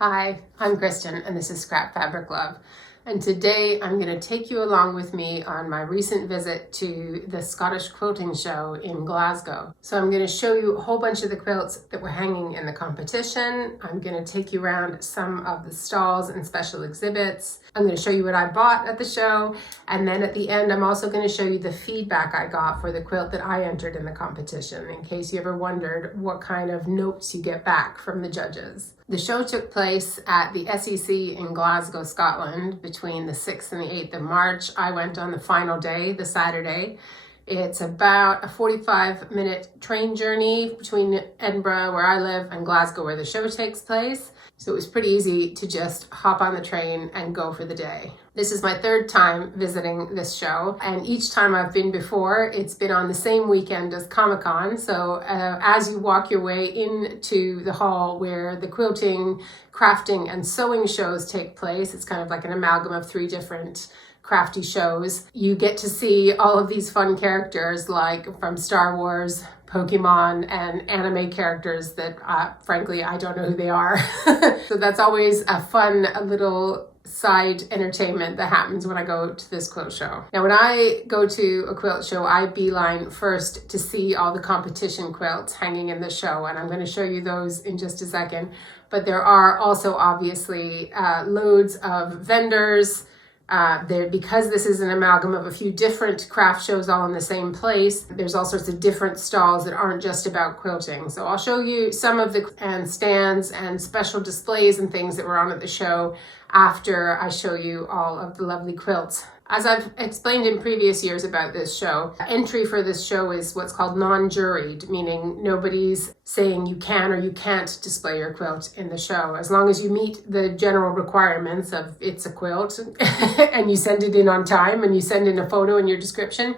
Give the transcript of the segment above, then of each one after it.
Hi, I'm Kristen and this is Scrap Fabric Love. And today I'm going to take you along with me on my recent visit to the Scottish Quilting Show in Glasgow. So I'm going to show you a whole bunch of the quilts that were hanging in the competition. I'm going to take you around some of the stalls and special exhibits. I'm going to show you what I bought at the show. And then at the end, I'm also going to show you the feedback I got for the quilt that I entered in the competition, in case you ever wondered what kind of notes you get back from the judges. The show took place at the SEC in Glasgow, Scotland, between the 6th and the 8th of March. I went on the final day, the Saturday. It's about a 45-minute train journey between Edinburgh, where I live, and Glasgow, where the show takes place. So it was pretty easy to just hop on the train and go for the day. This is my third time visiting this show, and each time I've been before, it's been on the same weekend as Comic-Con. So as you walk your way into the hall where the quilting, crafting, and sewing shows take place, it's kind of like an amalgam of three different crafty shows. You get to see all of these fun characters like from Star Wars, Pokemon, and anime characters that frankly I don't know who they are. So that's always a fun little side entertainment that happens when I go to this quilt show. Now when I go to a quilt show, I beeline first to see all the competition quilts hanging in the show, and I'm going to show you those in just a second. But there are also obviously loads of vendors. Because this is an amalgam of a few different craft shows all in the same place, there's all sorts of different stalls that aren't just about quilting. So I'll show you some of the stands and special displays and things that were on at the show after I show you all of the lovely quilts. As I've explained in previous years about this show, entry for this show is what's called non-juried, meaning nobody's saying you can or you can't display your quilt in the show. As long as you meet the general requirements of it's a quilt and you send it in on time and you send in a photo and your description,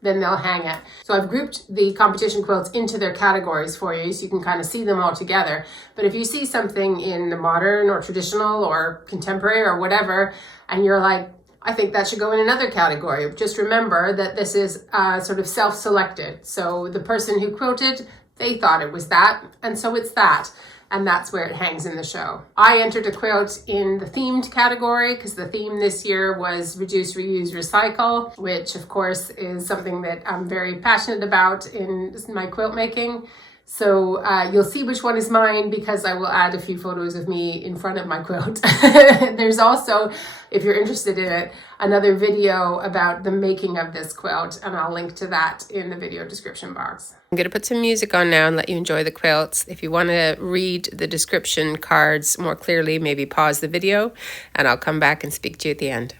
then they'll hang it. So I've grouped the competition quilts into their categories for you so you can kind of see them all together. But if you see something in the modern or traditional or contemporary or whatever, and you're like, I think that should go in another category, just remember that this is sort of self-selected. So the person who quilted, they thought it was that, and so it's that. And that's where it hangs in the show. I entered a quilt in the themed category because the theme this year was reduce, reuse, recycle, which of course is something that I'm very passionate about in my quilt making. So you'll see which one is mine because I will add a few photos of me in front of my quilt. There's also, if you're interested in it, another video about the making of this quilt, and I'll link to that in the video description box. I'm going to put some music on now and let you enjoy the quilts. If you want to read the description cards more clearly, maybe pause the video, and I'll come back and speak to you at the end.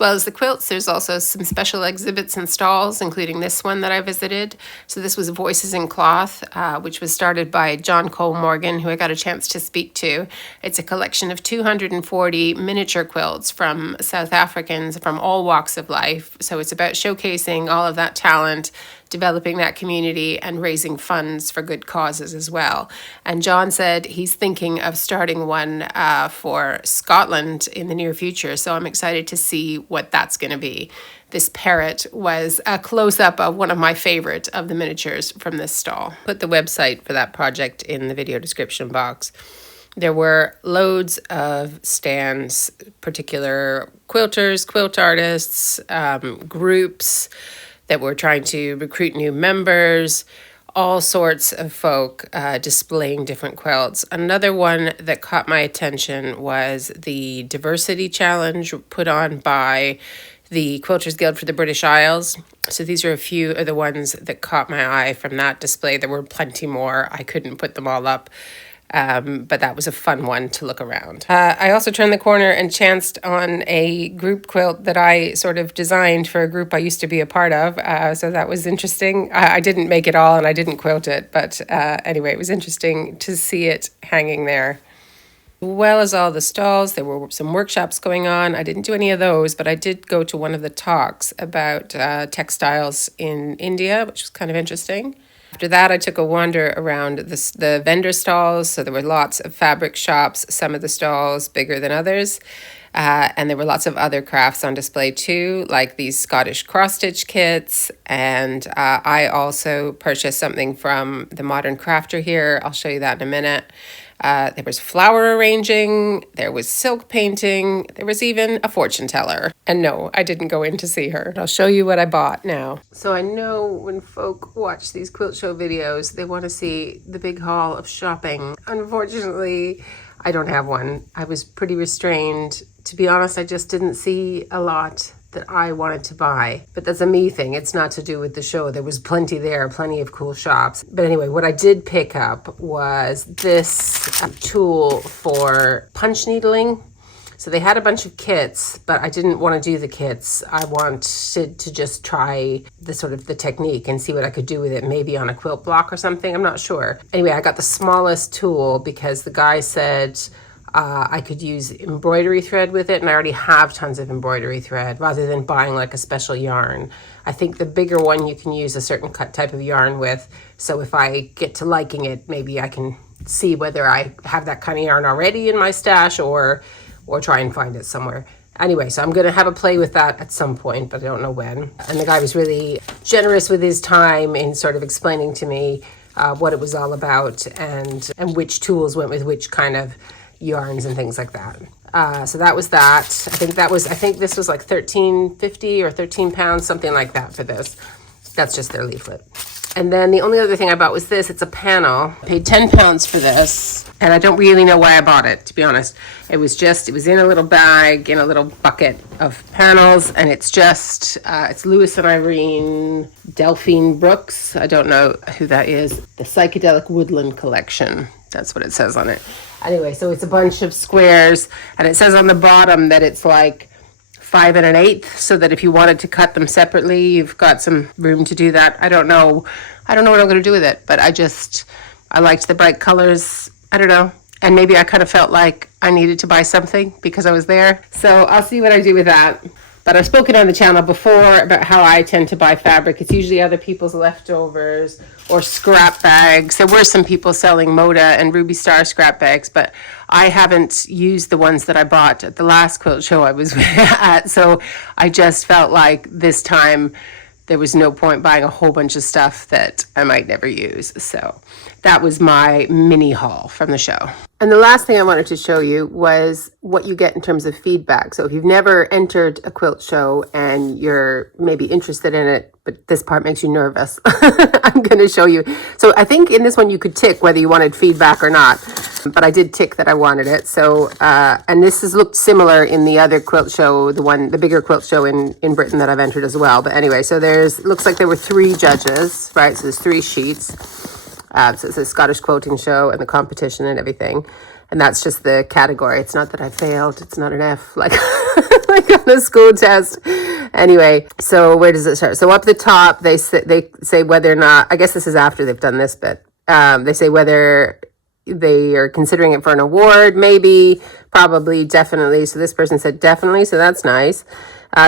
well as the quilts, there's also some special exhibits and stalls, including this one that I visited. So this was Voices in Cloth, which was started by John Cole Morgan, who I got a chance to speak to. It's a collection of 240 miniature quilts from South Africans from all walks of life. So it's about showcasing all of that talent, developing that community, and raising funds for good causes as well. And John said he's thinking of starting one for Scotland in the near future. So I'm excited to see what that's going to be. This parrot was a close-up of one of my favorite of the miniatures from this stall. Put the website for that project in the video description box. There were loads of stands, particular quilters, quilt artists, groups that were trying to recruit new members, all sorts of folk displaying different quilts. Another one that caught my attention was the Diversity Challenge put on by the Quilters Guild for the British Isles. So these are a few of the ones that caught my eye from that display. There were plenty more. I couldn't put them all up. But that was a fun one to look around. I also turned the corner and chanced on a group quilt that I sort of designed for a group I used to be a part of. So that was interesting. I didn't make it all and I didn't quilt it, but anyway, it was interesting to see it hanging there. As well as all the stalls, there were some workshops going on. I didn't do any of those, but I did go to one of the talks about textiles in India, which was kind of interesting. After that, I took a wander around the vendor stalls. So there were lots of fabric shops, some of the stalls bigger than others. And there were lots of other crafts on display too, like these Scottish cross-stitch kits. And I also purchased something from the Modern Crafter here. I'll show you that in a minute. There was flower arranging, there was silk painting, there was even a fortune teller. And no, I didn't go in to see her. I'll show you what I bought now. So I know when folk watch these quilt show videos, they want to see the big haul of shopping. Unfortunately, I don't have one. I was pretty restrained. To be honest, I just didn't see a lot that I wanted to buy. But that's a me thing. It's not to do with the show. There was plenty there, plenty of cool shops. But anyway, what I did pick up was this tool for punch needling. So they had a bunch of kits, but I didn't want to do the kits. I wanted to just try the technique and see what I could do with it, maybe on a quilt block or something. I'm not sure. Anyway, I got the smallest tool because the guy said I could use embroidery thread with it, and I already have tons of embroidery thread rather than buying like a special yarn. I think the bigger one you can use a certain type of yarn with, so if I get to liking it, maybe I can see whether I have that kind of yarn already in my stash or try and find it somewhere. Anyway, so I'm going to have a play with that at some point, but I don't know when. And the guy was really generous with his time in sort of explaining to me what it was all about and which tools went with which kind of yarns and things like that. So that was that. I think this was like $13.50 or £13, something like that for this. That's just their leaflet. And then the only other thing I bought was this. It's a panel. I paid £10 for this, and I don't really know why I bought it, to be honest. It was in a little bag, in a little bucket of panels, and it's Lewis and Irene Delphine Brooks. I don't know who that is. The Psychedelic Woodland Collection. That's what it says on it. Anyway, so it's a bunch of squares, and it says on the bottom that it's like 5 1/8, so that if you wanted to cut them separately, you've got some room to do that. I don't know what I'm going to do with it, but I liked the bright colors. I don't know. And maybe I kind of felt like I needed to buy something because I was there. So I'll see what I do with that. But I've spoken on the channel before about how I tend to buy fabric. It's usually other people's leftovers or scrap bags. There were some people selling Moda and Ruby Star scrap bags, but I haven't used the ones that I bought at the last quilt show I was at. So I just felt like this time there was no point buying a whole bunch of stuff that I might never use. So that was my mini haul from the show. And the last thing I wanted to show you was what you get in terms of feedback. So if you've never entered a quilt show and you're maybe interested in it, but this part makes you nervous, I'm going to show you. So I think in this one you could tick whether you wanted feedback or not, but I did tick that I wanted it. So, and this has looked similar in the other quilt show, the bigger quilt show in Britain that I've entered as well. But anyway, so looks like there were 3 judges, right? So there's 3 sheets. So it's a Scottish Quilting Show and the competition and everything. And that's just the category. It's not that I failed. It's not an F like, like on a school test. Anyway, so where does it start? So up the top, they say whether or not, I guess this is after they've done this bit. They say whether they are considering it for an award, maybe, probably, definitely. So this person said definitely, so that's nice.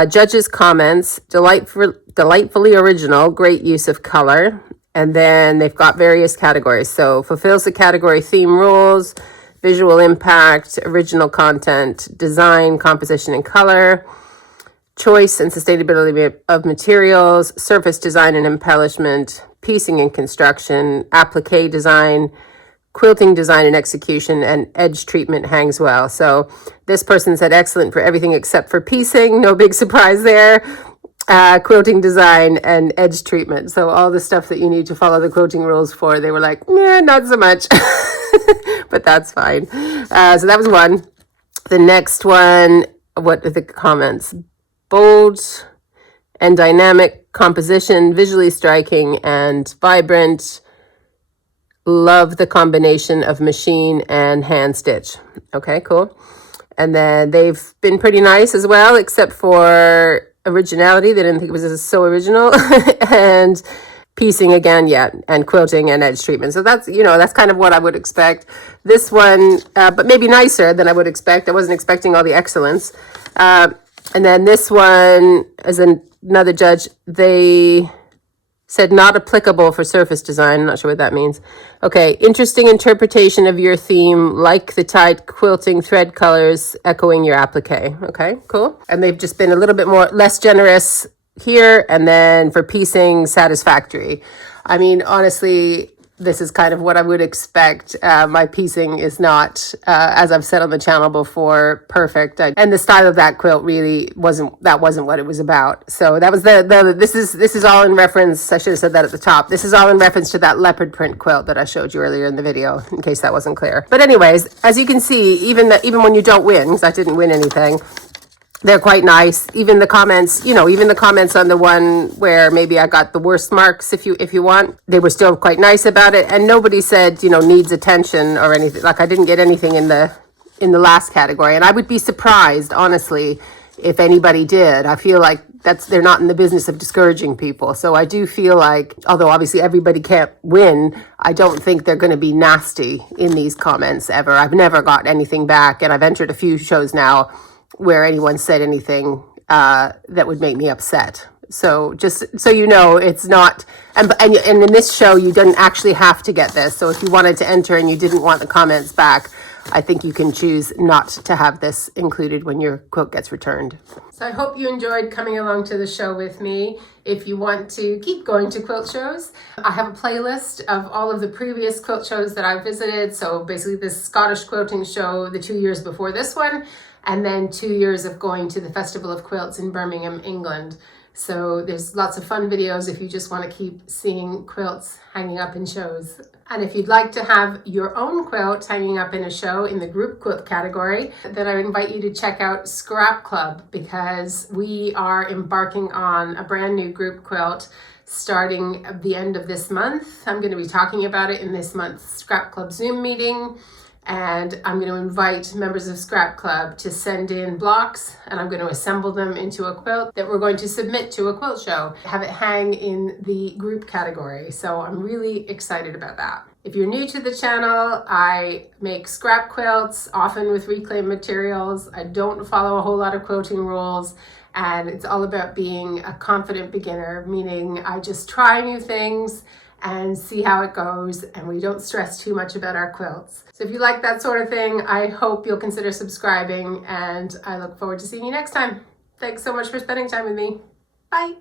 Judges' comments, delightfully original, great use of color. And then they've got various categories. So fulfills the category theme rules, visual impact, original content, design, composition, and color, choice and sustainability of materials, surface design and embellishment, piecing and construction, applique design, quilting design and execution, and edge treatment hangs well. So this person said excellent for everything except for piecing. No big surprise there. Quilting design and edge treatment. So all the stuff that you need to follow the quilting rules for, they were like, yeah, not so much. But that's fine. So that was one. The next one, what are the comments? Bold and dynamic composition, visually striking and vibrant. Love the combination of machine and hand stitch. Okay, cool. And then they've been pretty nice as well, except for originality. They didn't think it was so original. And piecing again, yeah, and quilting and edge treatment. So that's, that's kind of what I would expect. This one, but maybe nicer than I would expect. I wasn't expecting all the excellence. And then this one, as another judge, they said not applicable for surface design. I'm not sure what that means. Okay, interesting interpretation of your theme, like the tight quilting thread colors echoing your applique. Okay, cool. And they've just been a little bit less generous here. And then for piecing, satisfactory. I mean, honestly, this is kind of what I would expect. My piecing is not, as I've said on the channel before, perfect. And the style of that quilt really wasn't what it was about. So that was this is all in reference, I should have said that at the top. This is all in reference to that leopard print quilt that I showed you earlier in the video, in case that wasn't clear. But anyways, as you can see, even when you don't win, because I didn't win anything, they're quite nice. Even the comments, even the comments on the one where maybe I got the worst marks, if you want, they were still quite nice about it. And nobody said, needs attention or anything. Like I didn't get anything in the last category. And I would be surprised, honestly, if anybody did. I feel like they're not in the business of discouraging people. So I do feel like, although obviously everybody can't win, I don't think they're going to be nasty in these comments ever. I've never got anything back, and I've entered a few shows now where anyone said anything that would make me upset. So just so you know, it's not, and in this show, you didn't actually have to get this. So if you wanted to enter and you didn't want the comments back, I think you can choose not to have this included when your quilt gets returned. So I hope you enjoyed coming along to the show with me. If you want to keep going to quilt shows, I have a playlist of all of the previous quilt shows that I visited. So basically this Scottish quilting show, the 2 years before this one, and then 2 years of going to the Festival of Quilts in Birmingham, England. So there's lots of fun videos if you just want to keep seeing quilts hanging up in shows. And if you'd like to have your own quilt hanging up in a show in the group quilt category, then I invite you to check out Scrap Club, because we are embarking on a brand new group quilt starting at the end of this month. I'm going to be talking about it in this month's Scrap Club Zoom meeting. And I'm going to invite members of Scrap Club to send in blocks, and I'm going to assemble them into a quilt that we're going to submit to a quilt show, have it hang in the group category. So I'm really excited about that. If you're new to the channel, I make scrap quilts, often with reclaimed materials. I don't follow a whole lot of quilting rules, and it's all about being a confident beginner, meaning I just try new things and see how it goes, and we don't stress too much about our quilts. So if you like that sort of thing, I hope you'll consider subscribing, and I look forward to seeing you next time. Thanks so much for spending time with me. Bye.